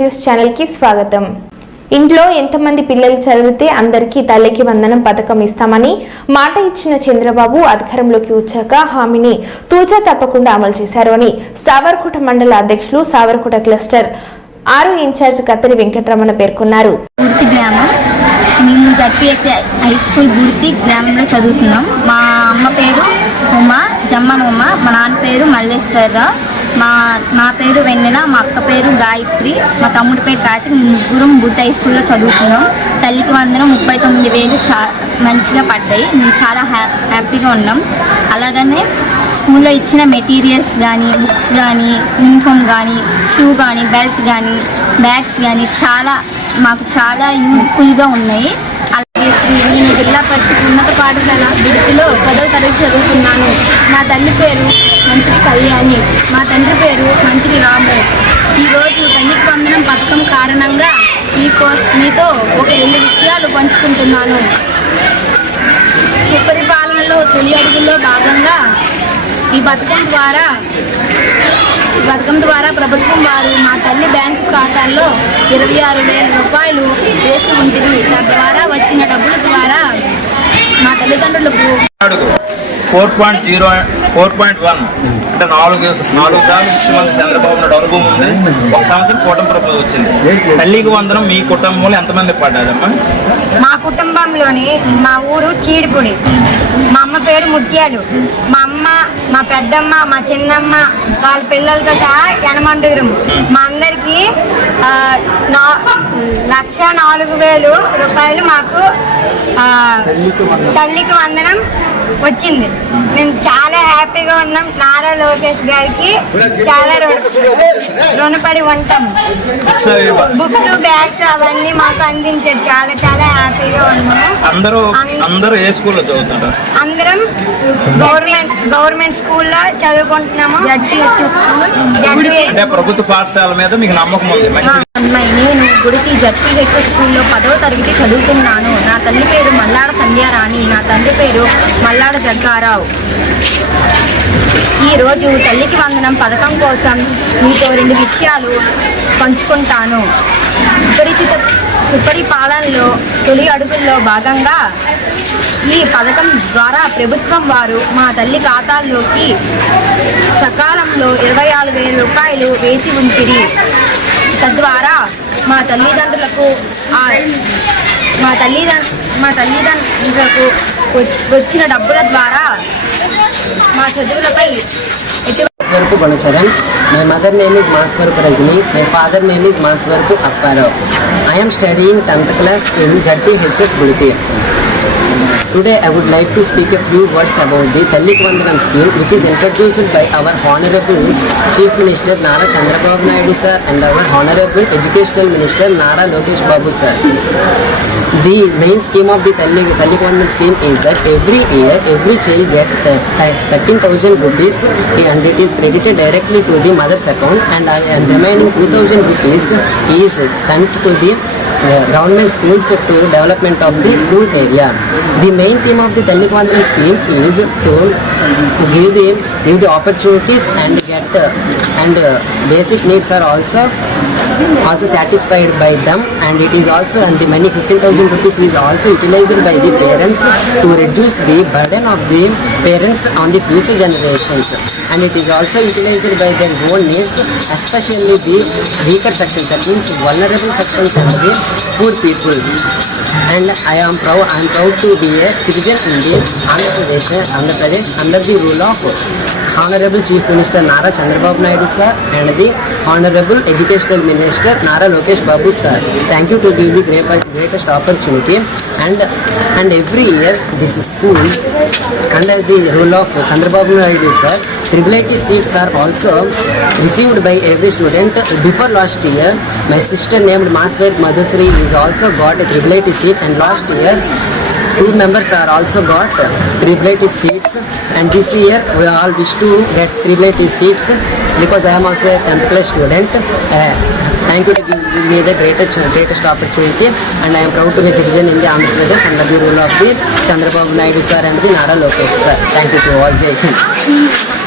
News ఛానల్కి స్వాగతం. ఇంట్లో ఎంతమంది పిల్లలు చదివితే అందరికీ తల్లికి వందనం పథకం ఇస్తామని మాట ఇచ్చిన చంద్రబాబు అధికారంలోకి వచ్చాక హామీని తూచా తప్పకుండా అమలు చేశారు అని సావర్కోట మండల అధ్యక్షులు సావర్కోట క్లస్టర్ ఆరు ఇన్ఛార్జ్ కత్తరి వెంకటరమణ పేర్కొన్నారు. బుర్తి గ్రామం. మేము జడ్పిహెచ్ హై స్కూల్ బుర్తి గ్రామంలో చదువుతున్నాం. మా అమ్మ పేరు ఉమా జమ్మన్ ఉమా మా నాన్న పేరు మల్లేశ్వరరావు. మా నా పేరు వెన్నెల మా అక్క పేరు గాయత్రి మా తమ్ముడి పేరు కార్తీక్ మేము ముగ్గురం బుర్తి హై స్కూల్లో చదువుతున్నాం తల్లికి వందనం ముప్పై తొమ్మిది వేలు చా మంచిగా పడ్డాయి. మేము చాలా హ్యా హ్యాపీగా ఉన్నాం. అలాగనే స్కూల్లో ఇచ్చిన మెటీరియల్స్ కానీ బుక్స్ కానీ యూనిఫామ్ కానీ షూ కానీ బెల్ట్ కానీ బ్యాగ్స్ కానీ చాలా మాకు చాలా యూజ్ఫుల్గా ఉన్నాయి. అలాగే నేను జిల్లా పరిషత్ ఉన్నత పాఠశాల బిడ్డలో పదవ తరగతి చదువుతున్నాను నా తల్లి పేరు మంత్రి కళ్యాణి. మా తండ్రి పేరు మంత్రి రాము. ఈరోజు తల్లికి వందనం పథకం కారణంగా మీకో మీతో ఒక రెండు విషయాలు పంచుకుంటున్నాను. సుపరిపాలనలో తొలి అడుగుల్లో భాగంగా ఈ పథకం ద్వారా ఈ పథకం ద్వారా ప్రభుత్వం వారు మా తల్లి బ్యాంకు ఖాతాల్లో ఇరవై ఆరు వేల రూపాయలు వేసి ఉంటుంది తద్వారా వచ్చిన డబ్బుల ద్వారా మా తల్లిదండ్రులకు four point zero four point one. అంటే నాలుగు నాలుగు సార్లు ముఖ్యమంత్రి చంద్రబాబు నాయుడు అనుభవం ఉంది. ఒక సంవత్సరం కూటమి ప్రభుత్వం వచ్చింది. తల్లికి వందనం మీ కుటుంబంలో ఎంతమంది పడ్డారమ్మా? మా కుటుంబంలోని మా ఊరు చీడిపుడి. మా అమ్మ పేరు ముత్యాలు. మా అమ్మ మా పెద్దమ్మ మా చిన్నమ్మ వాళ్ళ పిల్లలతో సహా ఎనమండుగురం మా అందరికి నా- లక్ష నాలుగు వేలు రూపాయలు మాకు తల్లికి వందనం వచ్చింది. మేము చాలా హ్యాపీగా ఉన్నాం. నారా లోకేష్ గారికి చాలా రుణపడి ఉంటాం. బుక్స్ బ్యాగ్స్ అవన్నీ మాకు అందించారు. చాలా చాలా హ్యాపీగా ఉన్నాము. అందరూ అందరూ ఏ స్కూల్లో చదువుతుంటారు? అందరం గవర్నమెంట్ గవర్నమెంట్ స్కూల్లో చదువుకుంటున్నాము. అంటే ప్రభుత్వ పాఠశాల మీద మీకు నమ్మకం ఉంది. అమ్మాయి నేను గుడికి జడ్పీహెచ్ స్కూల్లో పదవ తరగతి చదువుతున్నాను. నా తల్లి పేరు మల్లాడ సంధ్యారాణి నా తండ్రి పేరు మల్లాడ జగ్గారావు. ఈరోజు తల్లికి వందనం పథకం కోసం మీతో రెండు విషయాలు పంచుకుంటాను. సుపరిచిత సుపరిపాలనలో తొలి అడుగుల్లో భాగంగా ఈ పథకం ద్వారా ప్రభుత్వం వారు మా తల్లి ఖాతాల్లోకి సకాలంలో ఇరవై ఆరు వేల రూపాయలు వేసి ఉంచిరి. తద్వారా మా తల్లిదండ్రులకు మా తల్లిదండ్రు తల్లిదండ్రులకు వ- వచ్చిన డబ్బుల ద్వారా మా చదువులపై ఎటువంటి Maswarupu Gunacharan. My mother name is Maswarupu Rajini. My father name is Maswarupu Apparao. I am studying 10th class in JPHS Buliti. Today I would like to speak a few words about the Tallik Vandanam scheme which is introduced by our Honorable Chief Minister Nara Chandrababu Naidu sir and our Honorable Educational Minister Nara Lokesh Babu sir. The main scheme of the Tallik Tallik Vandanam scheme is that every year every child get uh, 13,000 rupees and it is credited directly to the mother's account and, uh, and remaining 2,000 rupees is sent to the government schools to development of the school area. The main theme of the Tallik Vandanam scheme is to give the give the opportunities and get and basic needs are also also satisfied by them. And it is also and the money 15000 rupees is also utilized by the parents to reduce the burden of the parents on the future generations. And it is also utilized by their own needs especially the weaker sections that means vulnerable sections and the poor people and I am proud I am proud to be a citizen in the Andhra Pradesh Andhra Pradesh under the rule of Honorable Chief Minister Nara Chandrababu Naidu sir and the Honorable Educational Minister Nara Lokesh Babu sir. Thank you to give the great, greatest opportunity and and every year this school under the rule of Chandrababu Naidu sir triple IT seats are also received by every student. Before last year my sister named Maswet Madhusri is also got a triple IT seat and last year two members are also got triplet seats and this year we all wish to get triplet seats because I am also a 10th class student. Uh, thank you to give me the greatest, greatest opportunity and I am proud to be a citizen in the Andhra Pradesh under the rule of the Chandrababu Naidu sir and the Nara Lokesh sir. Thank you to all. Jai